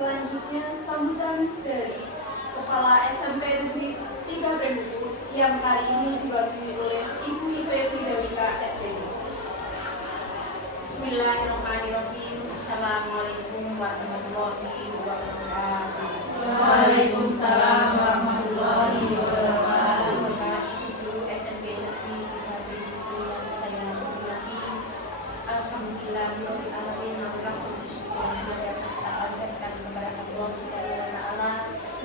Selanjutnya sambutan dari Kepala SMP Negeri 3 Brembuku yang kali ini diwakili oleh Ibu Ipe Fridawika SPD. Bismillahirrahmanirrahim. Assalamualaikum warahmatullahi wabarakatuh. Waalaikumsalam warahmatullahi wabarakatuh. Guru SMP Negeri 3 Brembuku yang saya hormati, alhamdulillah rabbil alamin, maka puji syukur senantiasa kita panjatkan kepada Allah Subhanahu wa taala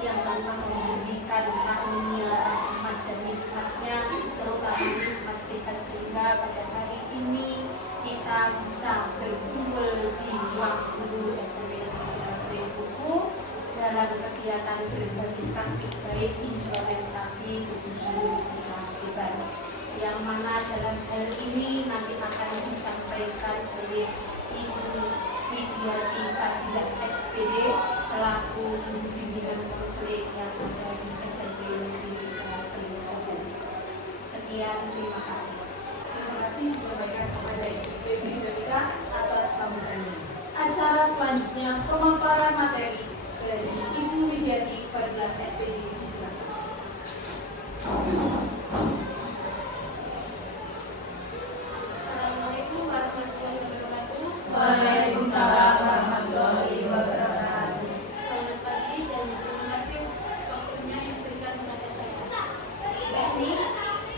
yang telah memberikan karunia rahmat dan nikmatnya, terutama nikmat sehat, sehingga pada hari ini kita bisa berkumpul di ruang guru SMP Negeri 3 Brembuku dalam kegiatan berbagi praktik baik implementasi 7 jurus keterampilan, yang mana dalam hal ini nanti akan disampaikan oleh Ibu Widiati Fadilah SPD selaku Ibu Pimpinan Konseling yang ada di SMP Negeri 3 Brembuku. Sekian, terima kasih. Terima kasih banyak kepada Ibu Fridawika atas sambutannya. Acara selanjutnya pemaparan materi dari Ibu Widiati Fadilah SPD. Silakan. Assalamualaikum warahmatullahi wabarakatuh. Waalaikumsalam warahmatullahi wabarakatuh. Selamat pagi dan terima kasih waktunya yang diberikan kepada saya. Di sini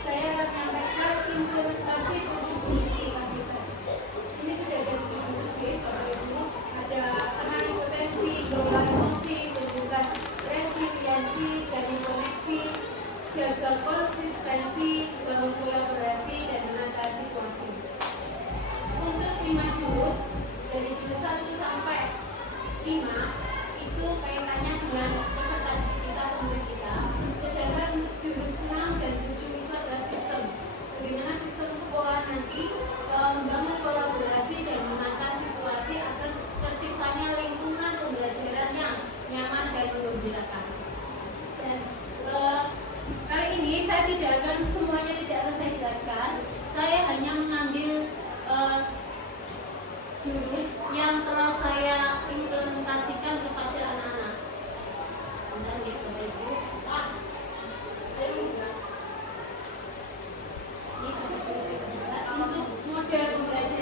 saya akan menyampaikan implementasi 7 jurus keterampilan. Sini sudah ada 7 jurus keterampilan. Ada penanganan potensi, gelombang emosi, tumbuhan resiliensi, jadi koneksi, jaga konsistensi, bangun kolaborasi, dan menangkal situasi. Untuk 5 jurus dari jurus 1 sampai 5 itu kaitannya dengan peserta didik kita atau murid kita. Sedangkan untuk jurus 6 dan 7 itu adalah sistem. Bagaimana sistem sekolah nanti membangun kolaborasi dan menangkal situasi agar terciptanya lingkungan pembelajaran yang nyaman dan menggembirakan. Dan kali ini saya semuanya tidak akan saya jelaskan. Saya hanya mengambil jurus yang telah saya implementasikan kepada anak-anak. Dan di Bapak Ibu, ini untuk model pembelajaran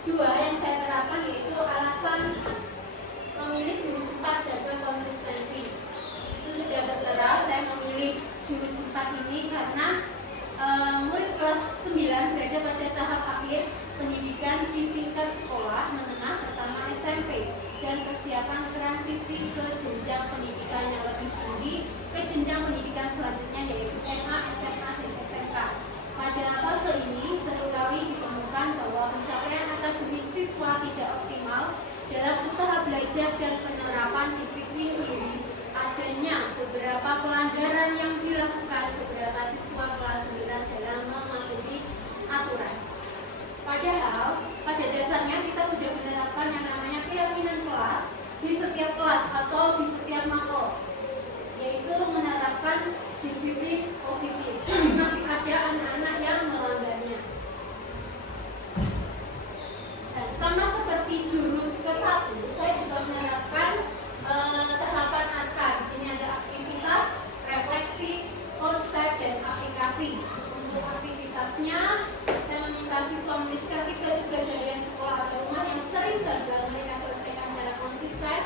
Dua yang saya terapkan yaitu alasan memilih jurus 4 jaga konsistensi. Itu sudah tertera, saya memilih jurus 4 ini karena murid kelas 9 berada pada tahap akhir pendidikan di tingkat sekolah menengah pertama SMP dan persiapan transisi ke jenjang pendidikan yang lebih tinggi ke jenjang pendidikan selanjutnya yaitu SMA, SMA, dan SMK. Pada fase ini seringkali ditemukan bahwa pencapaian akademik siswa tidak optimal dalam usaha belajar dan penerapan disiplin diri. Adanya beberapa pelanggaran yang dilakukan beberapa siswa kelas 9 dalam mematuhi aturan. Padahal pada dasarnya kita sudah menerapkan yang namanya keyakinan kelas di setiap kelas atau di setiap makro, yaitu menerapkan disiplin positif. Masih ada anak-anak yang melanggarnya. Dan sama seperti jurus ke-1, saya juga menerapkan tahapan ARKA. Di sini ada aktivitas, refleksi, konsep, dan aplikasi. Untuk aktivitasnya, saya meminta siswa menuliskan 3 tugas harian sekolah atau rumah yang sering gagal mereka selesaikan secara konsisten.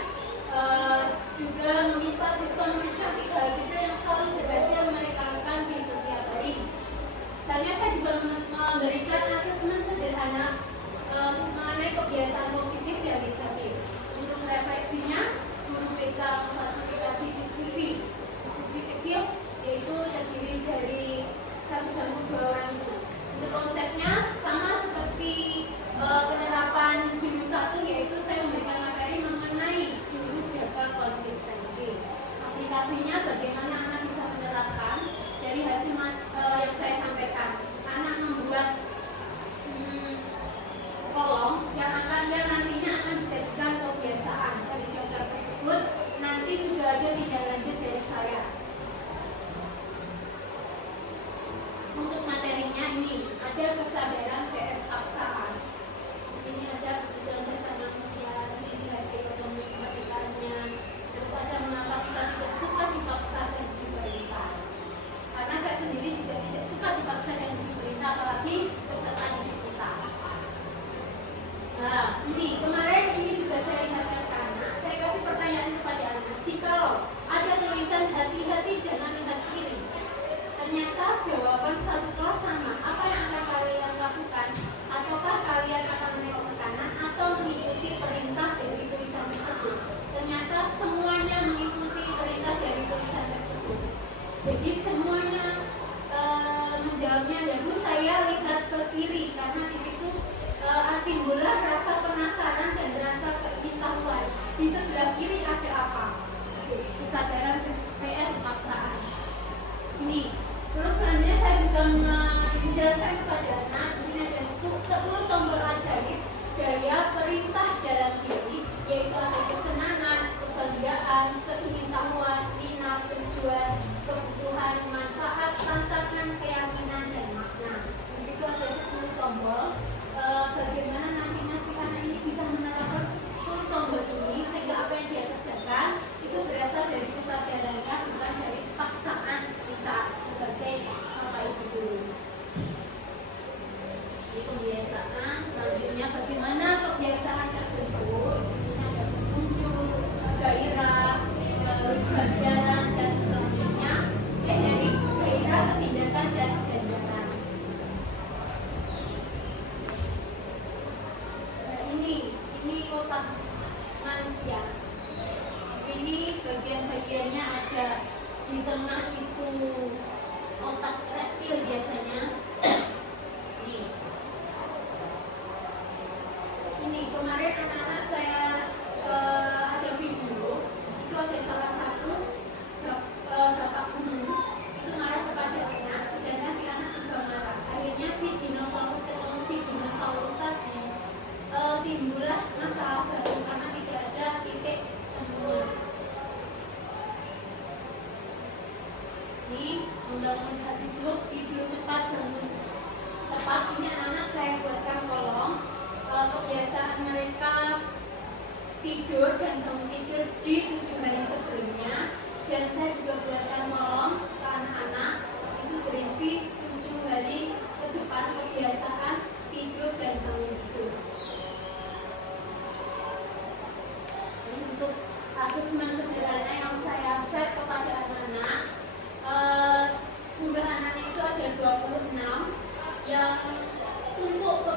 Juga meminta siswa menuliskan 3 hal kecil yang selalu berhasil mereka lakukan di setiap hari. Misalnya saya juga memberikan asesmen sederhana mengenai kebiasaan positif dan negatif. Untuk refleksinya, guru mereka memfasilitasi diskusi kecil, yaitu terdiri dari 1 dan 2 orang itu. Untuk konsepnya sama seperti penerapan jurus 1, yaitu saya memberikan materi mengenai jurus jaga konsistensi. Aplikasinya bagaimana anak bisa menerapkan dari hasil yang saya sampaikan. Anak membuat kolom yang nantinya akan dijadikan kebiasaan. Dari daftar tersebut nanti juga ada tindak lanjut dari saya. Untuk materinya ini ada kesadaran PS paksaan. Di sini ada kebutuhan dasar manusia, nilai ekonomi kemerdekaannya, terus ada mengapa kita tidak suka dipaksa dan diperintah. Karena saya sendiri juga tidak suka dipaksa dan diperintah, apalagi peserta didik kita. Nah, ini kemarin ini juga saya ingatkan ke anak. Saya kasih pertanyaan kepada anak. Jikalau ada tulisan hati-hati jangan lihat kiri, ternyata jawaban satu kelas sama, apa yang akan kalian lakukan? Ataukah kalian akan menengok ke kanan atau mengikuti perintah dari tulisan tersebut? Ternyata semuanya mengikuti perintah dari tulisan tersebut. Jadi semuanya menjawabnya, ya Bu, saya lihat ke kiri karena di situ timbullah rasa penasaran dan rasa keingintahuan. Di sebelah kiri ada apa? Kesadaran PS paksaan. Ini. Terus selanjutnya saya juga menjelaskan kepada anak. Di sini ada 10 tombol ajaib daya perintah dalam diri, yaitu ada kesenangan, kebahagiaan, keingintahuan, minat, tujuan, kebutuhan, manfaat, tantangan, keyakinan, dan makna. Di situ ada 10 tombol. Bagaimana nantinya si anak ini bisa menerapkan 10 tombol ini sehingga apa yang dia kerjakan itu berasal dari kesadarannya, bukan dari paksaan kita sebagai bapak ibu guru. Ini kebiasaan. Selanjutnya bagaimana kebiasaan terbentuk. Di sini ada pengunjung, gairah, terus ganjaran, dan selanjutnya dari gairah ke tindakan dan ganjaran. Ini otak manusia. Ini bagian-bagiannya ada di tengah itu otak reptil biasanya. Ini kemarin anak-anak saya ada video, itu ada salah satu bapak guru itu marah kepada anak, sedangkan si anak juga marah. Akhirnya si dinosaurus ketemu si dinosaurus tadi, timbullah masalah baru karena tidak ada titik temunya. Ini membangun hati grup, tidur cepat, bangun tepat. Ini anak-anak saya buatkan kolom kebiasaan mereka tidur dan bangun tidur di 7 hari sebelumnya, dan saya juga buatkan kolom ke anak-anak itu berisi 7 hari ke depan kebiasaan tidur dan bangun tidur.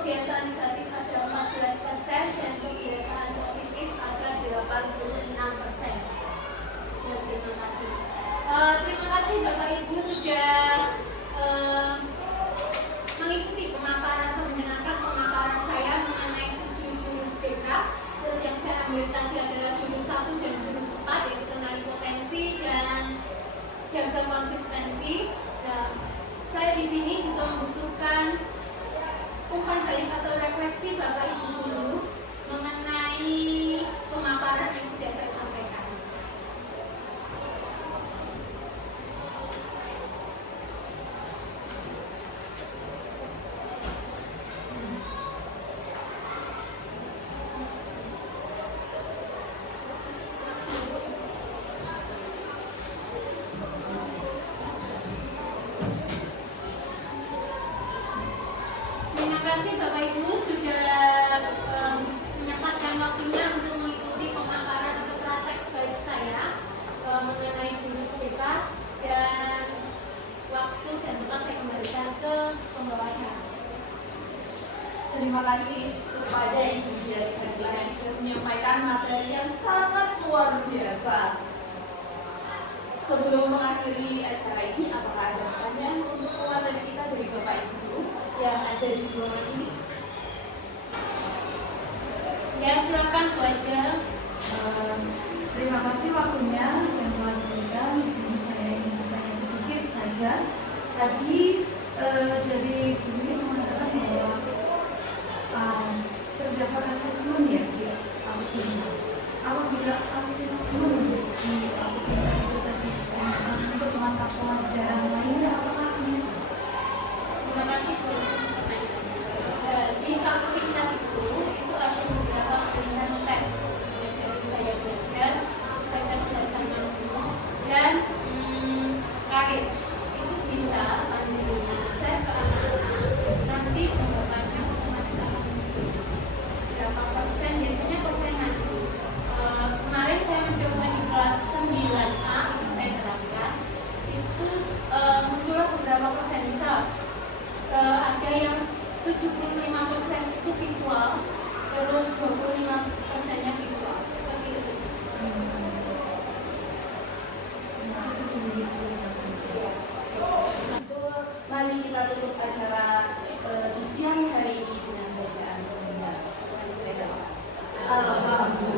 kebiasaan negatif ada 14% dan kebiasaan positif ada 86%. Ya, terima kasih. Terima kasih Bapak Ibu sudah mengikuti pemaparan atau mendengarkan pemaparan saya mengenai 7 jurus BK. Terus yang saya ambil tadi adalah jurus 1 dan jurus 4, yaitu kenali potensi dan jaga konsistensi. Nah, saya di sini juga membutuhkan umpan balik atau refleksi Bapak Ibu guru mengenai pemaparan yang sudah saya sampaikan. Terima kasih Bapak Ibu sudah menyempatkan waktunya untuk mengikuti pemaparan atau praktek baik saya mengenai jurus BK, dan waktu dan tempat saya kembalikan ke pembawa acara. Terima kasih kepada Ibu Widyati Fadila yang sudah menyampaikan materi yang sangat luar biasa. Sebelum mengakhiri acara ini, apakah ada pertanyaan untuk perwakilan kita dari Bapak Ibu yang ada di ruangan ini? Ya, silakan Bu Aja. Terima kasih waktunya yang telah diberikan. Di sini saya ingin bertanya sedikit saja. Tadi dari Bumi mengatakan bahwa terdapat asesmen ya di Alkitab. Apabila asesmen di Alkitab itu tadi digunakan untuk mata pelajaran lainnya, apakah bisa? Terima kasih Bu. Di Alkitab itu ada beberapa pilihan tes dari gaya belajar berdasar maksimum dan karir. Itu bisa panggilnya share ke anak-anak. Nanti jawabannya otomatis akan muncul. Berapa persen? Biasanya persenan. Kemarin saya mencoba di kelas 9A, itu saya terapkan. Itu muncullah beberapa persen. Misal ada yang 75% itu visual, terus 25%-nya visual. Seperti itu. Mari kita tutup acara di siang hari ini dengan bacaan pembuka. Alhamdulillah.